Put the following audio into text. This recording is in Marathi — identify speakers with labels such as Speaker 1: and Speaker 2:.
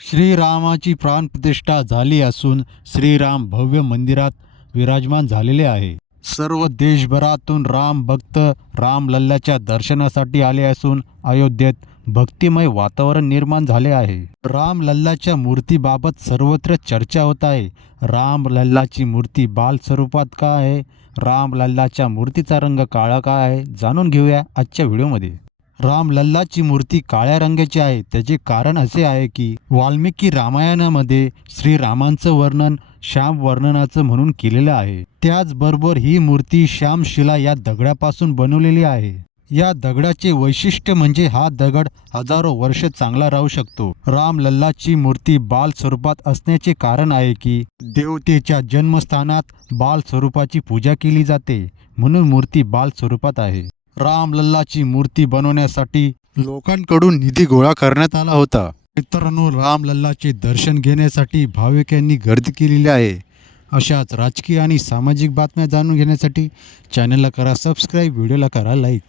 Speaker 1: श्रीरामाची प्राणप्रतिष्ठा झाली असून श्रीराम भव्य मंदिरात विराजमान झालेले आहे. सर्व देशभरातून राम भक्त रामलल्लाच्या दर्शनासाठी आले असून अयोध्येत भक्तिमय वातावरण निर्माण झाले आहे. रामलल्लाच्या मूर्तीबाबत सर्वत्र चर्चा होत आहे. रामलल्लाची मूर्ती बाल स्वरूपात का आहे? रामलल्लाच्या मूर्तीचा रंग काळा का आहे? जाणून घेऊया आजच्या व्हिडिओमध्ये. रामलल्लाची मूर्ती काळ्या रंगाची आहे. त्याचे कारण असे आहे की वाल्मिकी रामायणामध्ये श्रीरामांचं वर्णन श्याम वर्णनाचं म्हणून केलेलं आहे. त्याचबरोबर ही मूर्ती श्यामशिला या दगडापासून बनवलेली आहे. या दगडाचे वैशिष्ट्य म्हणजे हा दगड हजारो वर्ष चांगला राहू शकतो. रामलल्लाची मूर्ती बाल स्वरूपात असण्याचे कारण आहे की देवतेच्या जन्मस्थानात बाल स्वरूपाची पूजा केली जाते. म्हणून मूर्ती बाल स्वरूपात आहे. रामलल्लाची मूर्ती बनवण्यासाठी लोकांकडून निधी गोळा करण्यात आला होता. मित्रांनो रामलल्लाचे दर्शन घेण्यासाठी भाविकांनी गर्दी केलेली आहे. अशाच राजकीय आणि सामाजिक बातम्या जाणून घेण्यासाठी चॅनलला करा सबस्क्राईब व्हिडिओला करा लाईक